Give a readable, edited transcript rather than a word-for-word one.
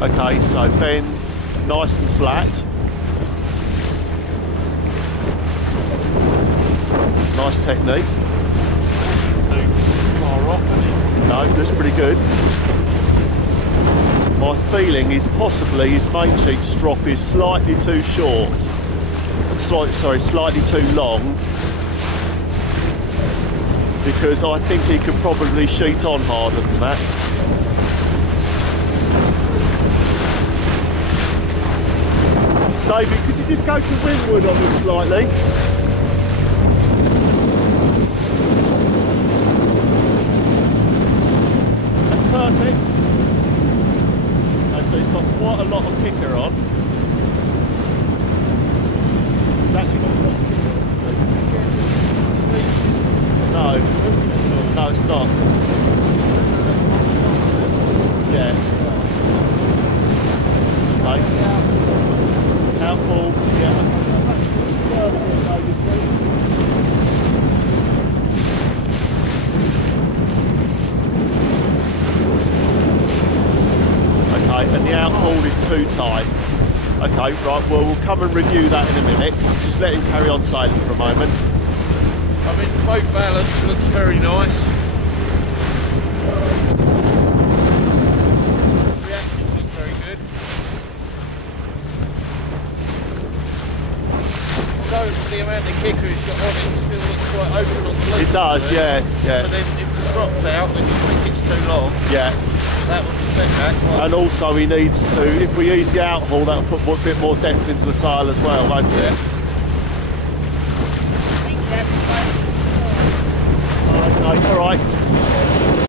Okay, so bend nice and flat. Nice technique. It's too far off, isn't it? No, looks pretty good. My feeling is possibly his main sheet strop is slightly too short. Slightly too long. Because I think he could probably sheet on harder than that. David, could you just go to windward on him slightly? That's perfect. So he's got quite a lot of kicker on. He's actually got a lot of kicker. No, it's not. Yeah. Okay. Out pull, yeah. Okay, and the out pull is too tight. Okay, right, well, we'll come and review that in a minute. Just let him carry on sailing for a moment. I mean, the boat balance looks very nice. Reactions look very good. Although the amount of kicker he's got on it still looks quite open on the leaf. It does, yeah. But then if the strop's out and you think it's too long, Yeah. that will affect that. And also he needs to, if we use the out haul, that'll put a bit more depth into the sail as well, won't it? Yeah.